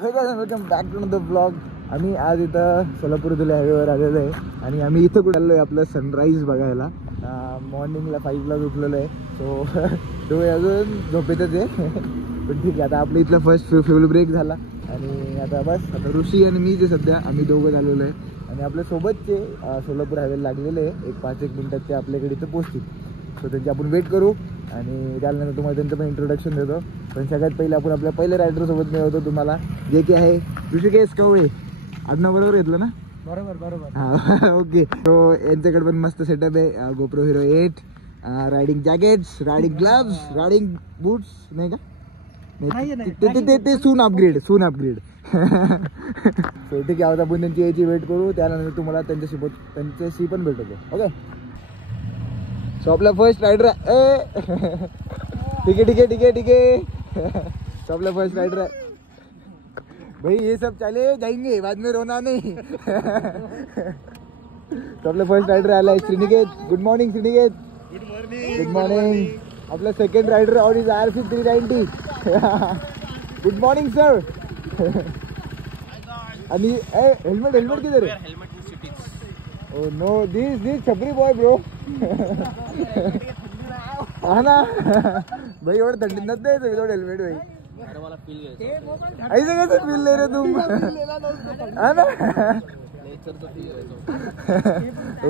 Welcome back to the blog. आम्ही आज इथं सोलापूर धुळे हायवेवर आलेलो आहे आणि आम्ही इथं कुठे आलो आहे आपलं सनराईज बघायला. मॉर्निंगला 5ला उठलेलो आहे. सो डोळे अजून झोपेतच आहे पण ठीक आहे. आता आपलं इथलं फर्स्ट फ्युल ब्रेक झाला आणि आता बस आता ऋषी आणि मी जे सध्या आम्ही दोघं झालेलो आहे आणि आपल्या सोबतचे सोलापूर हायवेला लागलेले आहे. 5-1 मिनिटात ते आपल्याकडे इथं पोहोचतील. सो त्यांची आपण वेट करू आणि त्यानंतर तुम्हाला त्यांचं पण इंट्रोडक्शन देतो. पण सगळ्यात पहिले आपण आपल्या पहिल्या रायडरसोबत मिळवतो तुम्हाला, जे की आहे ऋषिकेश कवळे. आडनाव बरोबर घेतलं ना? बरोबर. हां ओके. सो यांच्याकडे पण मस्त सेटअप आहे. GoPro hero 8, riding jackets, riding gloves, riding boots नाही का? ते सून अपग्रेड सो ठीक आहे. आपण त्यांची याची वेट करू, त्यानंतर तुम्हाला त्यांच्याशी पण भेटतो. ओके. सो आपला फर्स्ट राइडर ठीक है तो अपना फर्स्ट राइडर है भाई. ये सब चले जाएंगे बाद में रोना नहीं. तो आपला फर्स्ट राइडर आला आहे Shriniket. Good morning Shriniket. Good morning. आपला second rider Audi RC 390. Good morning sir. आणि हेल्मेट किधर है? Oh no, this छपरी बॉय ब्रो. हा ना भाई एवढं थंडीत नसतं यायचं विदाउट हेल्मेट भाई. ऐसे कैसे फील ले रहे तुम? हा ना.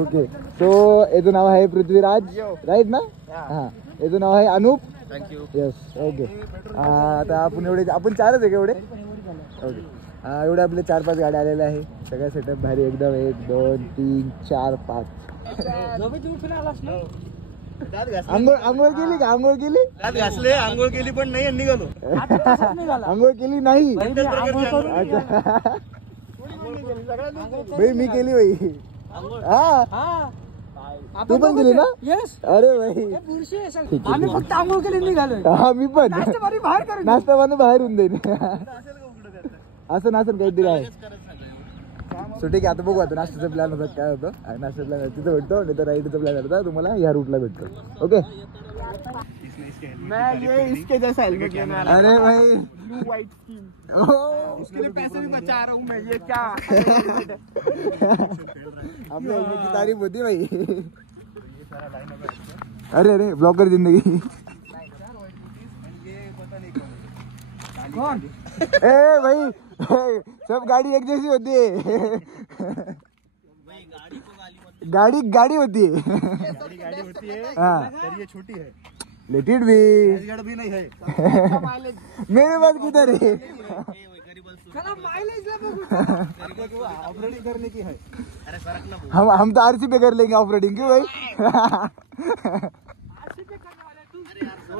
ओके. सो याचं नाव आहे पृथ्वीराज राईट ना? हा. याचं नाव आहे अनूप. थँक्यू. Yes okay. आता आपण 4च आहे का एवढे? ओके. एवढे आपले 4-5 गाड्या आलेल्या आहे. सगळ्या सेटअप भारी एकदम. 1 2 3 4 5. आंघोळ केली का? आंघोळ केली पण नाही निघालो. आंघोळ केली नाही. भाई मी केली भाई. हा तू पण केली ना? अरे भाई आम्ही फक्त आंघोळ केली निघालो. हा मी पण नाश्ता बाहेर होऊन देईन असं नसेल काहीतरी आहे. सो ठीक आहे. आता बघू आता नाश्त्याचा प्लॅन होता काय होतं. नाश्त्याचा प्लॅन तिथं भेटतो नाही तर राईडचा प्लॅन होता तुम्हाला या रूटला भेटतो. ओके. इसके जैसा हेल्मेट लेने वाला. अरे भाई व्हाइट स्किन उसके लिए पैसे भी बचा रहा हूं मैं. ये क्या आपने हेल्मेट की तारीफ होती भाई. अरे ब्लॉगर जिंदगी. कौन? ए भाई सब गाड़ी एक जैसी होती है. गाड़ी होती है. हाँ ये छोटी है. लेट इट भी नहीं है. मेरे पास किधर है? ऑफरोडिंग करने की है. हम तो RC पे कर लेंगे ऑफरोडिंग. क्यों भाई?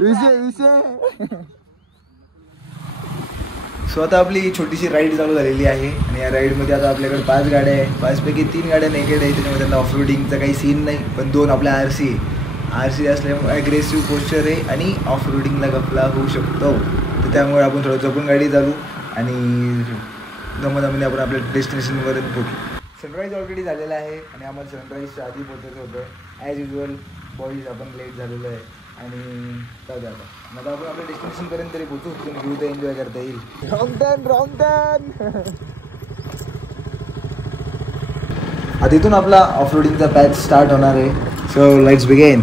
विषय सो आता आपली छोटीशी राईड चालू झालेली आहे आणि या राईडमध्ये आता आपल्याकडे 5 गाड्या आहे. 5 पैकी 3 गाड्या नेकेड आहे. त्याच्यामध्ये त्यांना ऑफरोडिंगचा काही सीन नाही. पण 2 आपल्या RC असल्यामुळे ॲग्रेसिव्ह पोस्चर आहे आणि ऑफरोडिंगला गपला होऊ शकतो. तर त्यामुळे आपण थोडं जपून गाडी चालू आणि दमदमीने आपण आपल्या डेस्टिनेशनपर्यंत पोहोचू. सनराईज ऑलरेडी झालेला आहे आणि आम्हाला सनराईजच्या आधी पोहोचायचं होतं. ॲज युजल बॉईज आपण लेट झालेलो आहे आणि काय आता मग आपण आपल्या डेस्टिनेशनपर्यंत तरी पोहोचू. व्ह्यू तर एन्जॉय करता येईल. Wrong turn. आता इथून आपला ऑफरोडिंगचा पॅच स्टार्ट होणार आहे. So let's begin.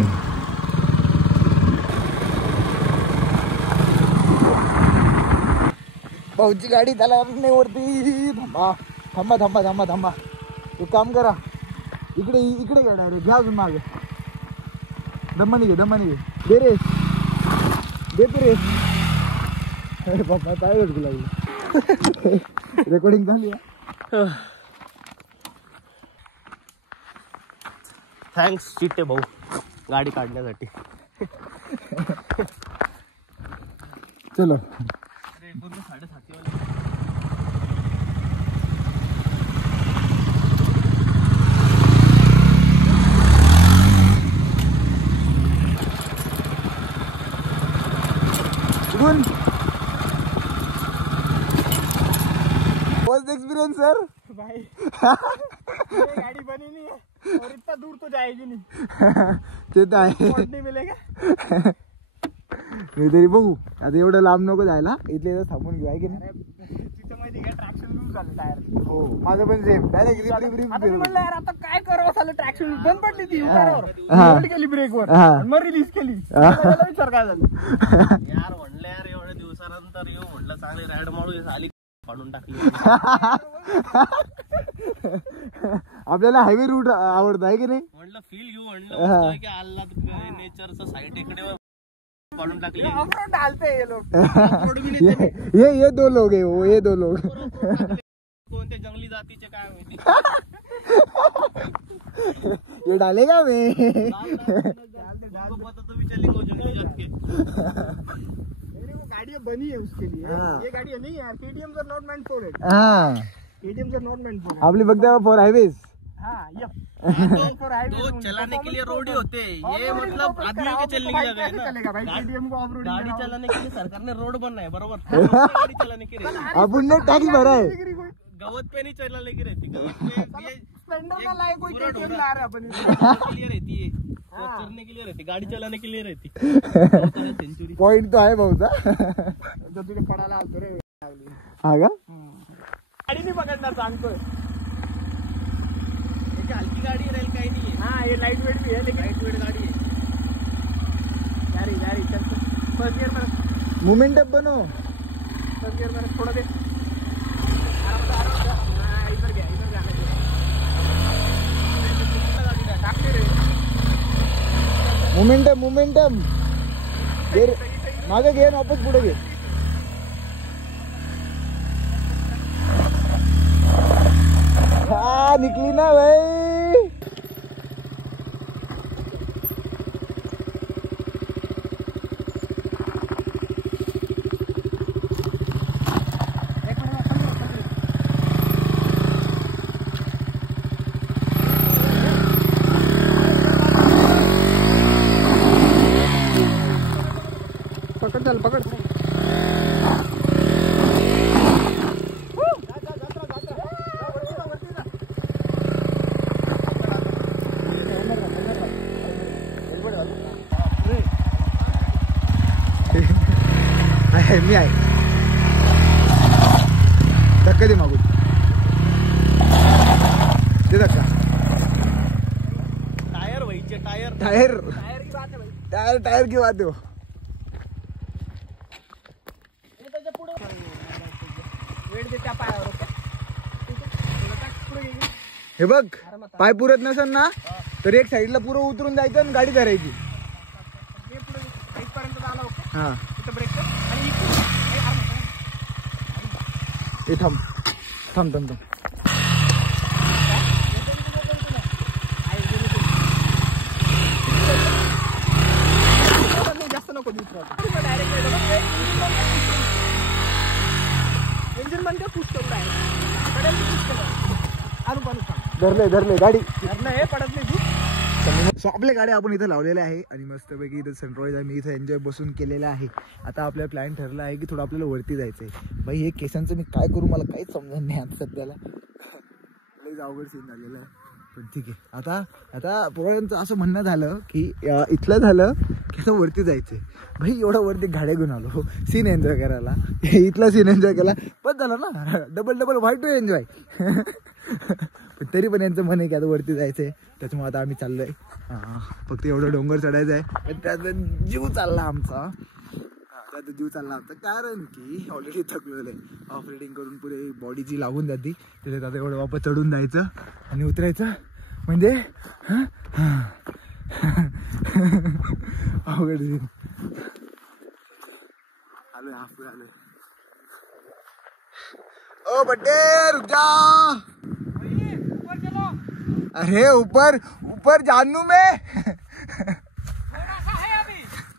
भाऊची गाडी त्याला नाही वरती. थांबा. तू काम करा. इकडे गाड्या रे. घ्या अजून मागे. दमानी घे. दे रे. अरे बाबा काय गोष्ट लागली. रेकॉर्डिंग झाली. थँक्स चिट्टे भाऊ गाडी काढण्यासाठी. चलो. एक्सपीरियंस सर भाई. गाड़ी बनी नहीं है और इतना दूर तो जाएगी नहीं. ते तर आहे. नहीं मिलेगा. मी तरी बघू आता. एवढं लांब नको जायला. इथले थांबून घेऊ आहे की नाही. झालं टायर. हो माझं पण सेम डायरेक्ट रिप रिप रिप आता मी म्हणलं यार आता काय करावं झालं ट्रॅक्शन बंद पडली ती उतारावर हा. होल्ड केली ब्रेकवर हा. आणि मग रिलीज केली. त्याला विचार काय झालं यार म्हणलं यार एवढ्या दिवसानंतर येऊ म्हटलं चांगली राईड मारू झाली काढून टाकली. आपल्याला हायवे रूट आवडत आहे की नाही. म्हणलं फील घेऊ म्हणलं की आल्हाद नेचरचं साईड इकडे काढून टाकली. ऑफरोड ढालते हे लोक. ये दो लोग है वो ये दो लोग. कोणत्या जंगली जातीचे काय माहिती. ये डालेगा मैं. तो विचारली को जंगली जात के. गाड़ी बनी है उसके लिए. हाँ. ये गाड़ी नहीं यार KTM are not meant for it. हाँ KTM are not meant for it. आपली फक्त फॉर हायवेज. हाँ ये तो चलाने के लिए रोड ही होते हैं. ये मतलब आदमी के चलने के लिए गए ना. चलेगा भाई KTM को ऑफ रोड. गाड़ी चलाने के लिए सरकार ने रोड बनना है बरोबर. गाड़ी चलाने की रहती. आपण ने टॅक्स भरा है. गवत पे नहीं चलाने की रहती. गवत पे स्प्लेंडर ना लाए कोई KTM ला रहा अपन. के लिए रहती है. चलने के लिए रहती. गाड़ी चलाने के लिए रहती. सेंचुरी. पॉइंट तो आहे बहुता. तो तुझे पडायला आलतो रे. हा का गाडी नाही पकडणार सांगतोय. हल्की गाड़ी रेल काही नहीं है. हाँ ये लाइट वेट भी है लेकिन लाइट वेट गाड़ी है. गाड़ी चल फर्स्ट गियर में मोमेंटम बनो. फर्स्ट गियर में थोड़ा दे. हाँ इधर गया जाने दे. टाकले रे. मोमेंटम मागे घे ना वापस पुढे घे. हाँ निकली ना भाई. पकड़ चल पकड़. मी आहे धक्का दे मागून. दे धक्का. टायर व्हायचे टायर. टायर टायर की बात है भाई. टायर की बात हो. ये त्याच्या पुढे वेट दे त्या पायावर. ओके पुढे गेली. हे बघ पाय पुरत नसेल ना तर एक साईडला पुरं उतरून जायचं आणि गाडी धरायची. ये पुढे इथपर्यंत आला. ओके हा इथं ब्रेक कर आणि इकडून हे थांब थांब थांब थांब. जास्त नको डायरेक्ट इंजिन बंद कर. पुश करून धरले गाडी. नाही पडत नाही तू. सो आपल्या गाड्या आपण इथं लावलेल्या आहे आणि मस्तपैकी इथं सनराईज आहे. मी इथं एन्जॉय बसून केलेला आहे. आता आपला प्लॅन ठरला आहे की थोडं आपल्याला वरती जायचं आहे. भाई हे केसांचं मी काय करू मला काहीच समजत नाही आता सध्याला. लईच अवघड सीन झालेला आहे पण ठीक आहे. आता पोरांचं असं म्हणणं झालं की इथलं झालं की असं वरती जायचं. भाई एवढं वरती गाड्या घेऊन आलो सीन एन्जॉय करायला. इथला सीन एन्जॉय केला बस झालं ना. Double why to enjoy. पण तरी पण यांचं मन आहे की आता वरती जायचं आहे. त्याच्यामुळे आता आम्ही चाललोय. फक्त एवढं डोंगर चढायचं आहे पण त्याचा जीव चालला आमचा. त्याचा जीव चालला आमचा कारण की ऑलरेडी थकलेलं आहे. ऑफ रायडिंग करून पुढे बॉडी जी लागून जाती त्याच्यात आता एवढं वापस चढून जायचं आणि उतरायचं म्हणजे अवघड आलोय हाफ आलोय. ओ बड्डे रुक जा. अरे ऊपर जानू में.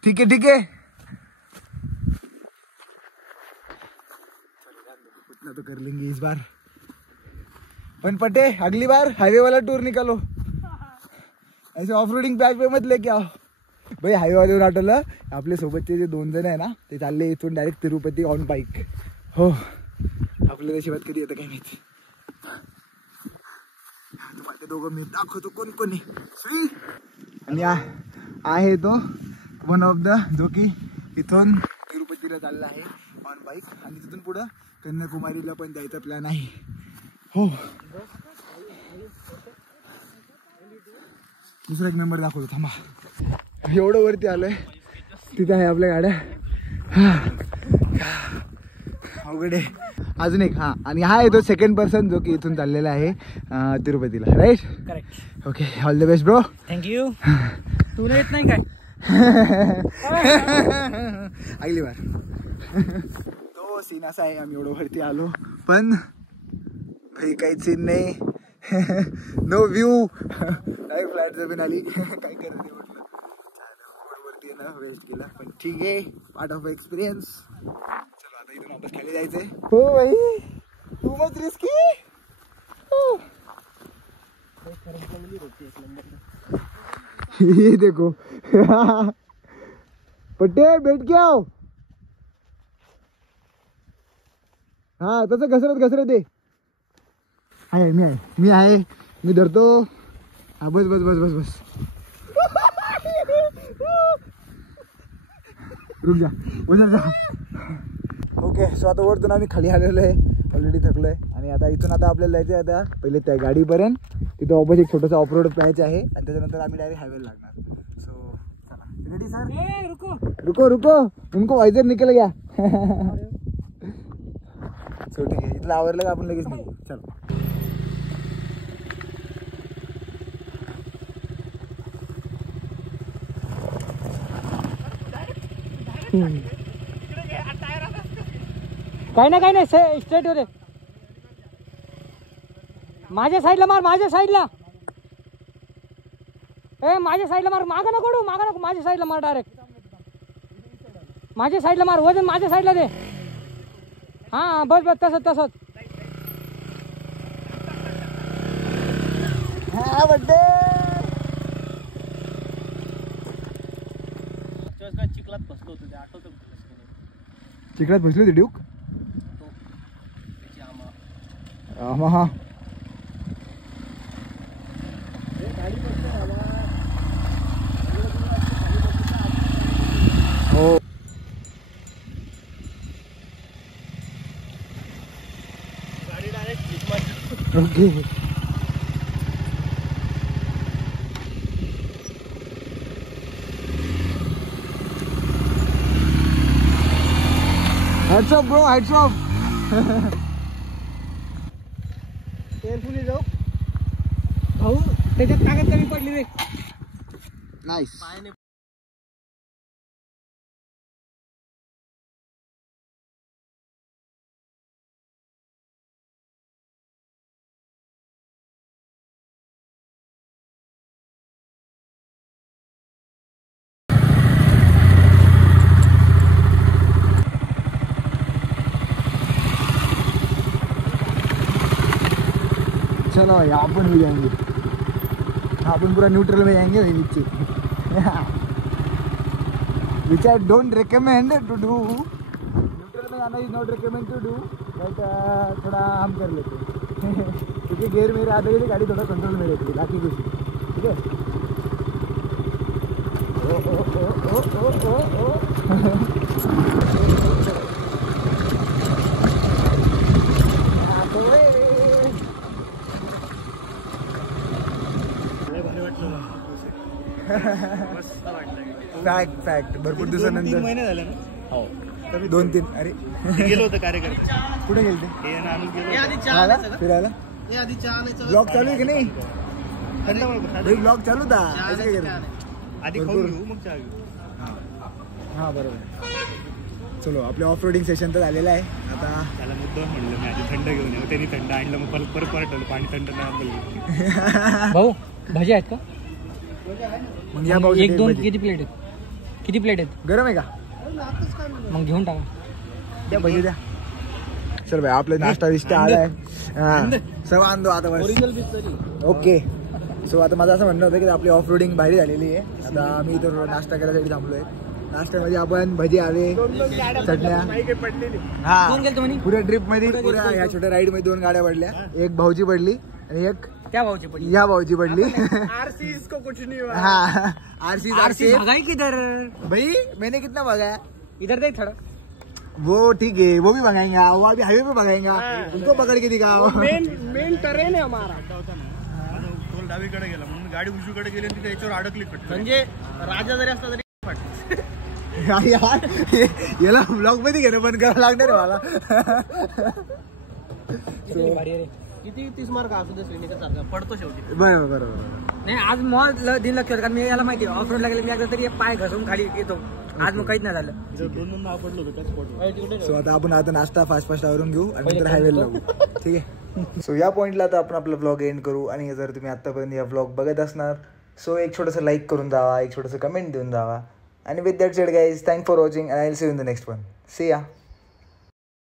ठीक है उतना तो कर लेंगे इस बार. पण पटे अगली बार हाईवे वाला टूर निकालो. ऐसे ऑफ रोडिंग पैक पे मत लेके आओ. भाई हाईवे वाल्यावर आठवलं आपले सोबतचे जे 2 जण आहे ना ते चालले इथून डायरेक्ट तिरुपती ऑन बाईक. हो आपल्याला त्याची बात कधी येतं काय माहिती. तुम्हाला दोघं मी दाखवतो कोण कोणी. आणि आहे तो वन ऑफ द जो की इथून तिरुपतीला चालला आहे ऑन बाईक आणि तिथून पुढं कन्याकुमारीला पण जायचा प्लॅन आहे. हो दुसरा एक मेंबर दाखवतो थांबा. एवढं वरती आलोय तिथे आहे आपल्या गाड्या. अवघड आहे. अजून एक हा आणि हा आहे तो सेकंड पर्सन जो की इथून चाललेला आहे तिरुपतीला. Right. Correct. Okay all the best bro. Thank you. तुला येत नाही काय? अगली बार. तो सीन असा आहे आम्ही एवढं वरती आलो पण भाई काहीच सीन नाही. No view. डायरेक्ट फ्लाईट जमीन आली. काय करायचं म्हटलं वरती ना वेस्ट केला पण ठीक आहे. Part of experience. चलो आता इथून वापस खाली जायचंय. हो भाई टू मच रिस्की. ये देखो. पट्टे बैठ के आओ. हा तसं घसरत आहे. आहे मी आहे मी धरतो. हा बस बस बस बस बस. रुक जा उधर जा. ओके सो आता वरतून आम्ही खाली आलेलो आहे. ऑलरेडी थकलोय आणि आता इथून आता आपल्याला जायचं आहे आता पहिले त्या गाडीपर्यंत. तिथं ऑपोजिट एक छोटंसं ऑफरोड प्यायचं आहे आणि त्याच्यानंतर आम्ही डायरेक्ट हायवेला लागणार. सो चला रेडी सर. रुको रुको उनको वायझर निकल गया. सो ठीक आहे इथलं आवरलं का आपण लगेच निघू. चल काही नाही स्ट्रेट होते. माझ्या साईडला मार. माझ्या साईडला मार. मागं नको माझ्या साईडला मार. डायरेक्ट माझ्या साईडला मार. वजन माझ्या साईडला दे. हा बस तसंच. हा बड्डे. चिखलात बसलो होतो ते आठवतं. चिखलात बसली होती ड्यूक. हा हो. गाडी direct okay. Hats off bro. Hats off. Carefully जाऊ भाऊ. त्याच्यात ताकद कमी पडली रे. नाईस. पायाने चलो यहाँ पर भी जाएंगे. अपन पूरा न्यूट्रल में जाएंगे नीचे. Which I don't recommend to do. Neutral में जाना is not recommend to do but थोड़ा हम कर लेते हैं. क्योंकि गेयर मेरे आते ही गाड़ी थोड़ा कंट्रोल में रहती है. बाकी कुछ नहीं. ठीक है. ओ फॅक्ट भरपूर दिवसानंतर. महिने झाले ना. हो 2-3. अरे गेलो होतं कार्यकर्ते. कुठे गेलते फिरायला. ब्लॉग चालू आहे की नाही. ब्लॉग चालू होता. आधी खाऊन घेऊ मग चहा घेऊ. हा बरोबर. चलो आपलं ऑफ रोडिंग सेशन तर झालेलं आहे. आता त्याला मुद्दा म्हणलं मी आधी थंड घेऊन येऊ. त्यांनी थंड आणलं मग परत ठेवलं. पाणी थंड नाही. भाऊ भाजी आहेत का? मग या भाऊ 1-2 किती प्लेट आहेत? गरम आहे का? मग घेऊन टाका. द्या भजी द्या. चल भाई आपलं नाश्ता विष्टा आलाय. सर्व आणतो आता बस. ओके. सो आता माझं असं म्हणणं होतं की आपली ऑफ रोडिंग भारी झालेली आहे. आता आम्ही इथं नाश्ता करायसाठी थांबलोय. नाश्त्यामध्ये आपण भजी आले चटण्या. हा पुऱ्या ट्रिप मध्ये पुऱ्या ह्या छोट्या राईड मध्ये 2 गाड्या पडल्या. एक भाऊची पडली आणि एक त्या भाऊची पडली. या भाऊची पडली. आरसी इसको कुछ नहीं हुआ. हाँ आरसी भगाई किधर भाई मैंने कितना भगाया. इधर देख थोड़ा. वो ठीक है, वो भी भगाएंगे, वो अभी हाईवे पे भगाएंगे, उनको पकड़ के दिखाओ. मेन टरेन आहे हमारा. टोल डावीकडे गेला म्हणून गाडी उजवीकडे गेली आणि तिथे याच्यावर अडकली कट. म्हणजे राजा जरी असला तरी फाटली. यार याला ब्लॉग मध्ये घेणं पण करावं लागणार आहे मला. किती 30 मार्क असू दे सैनिका सारखा पडतो शेवटी. बरोबर. नाही आज मॉल दिन लक्षात कारण मी याला माहिती ऑफ रोड लागेल मी एकदा तरी पाय घसरून खाली येतो. आज मग काहीच नाही झालं. दोन पडलो होतो त्याच स्पॉटवर. सो आता नाश्ता फास्ट आवरून घेऊ आणि नंतर हायवेला लागू. ठीक आहे. सो या पॉईंटला आता आपण आपला ब्लॉग एंड करू. आणि जर तुम्ही आतापर्यंत या ब्लॉग बघत असणार सो एक छोटंसं लाईक करून जावा, एक छोटंसं कमेंट देऊन जावा. आणि with that said guys, thank for watching and I will see you in the next one. See या.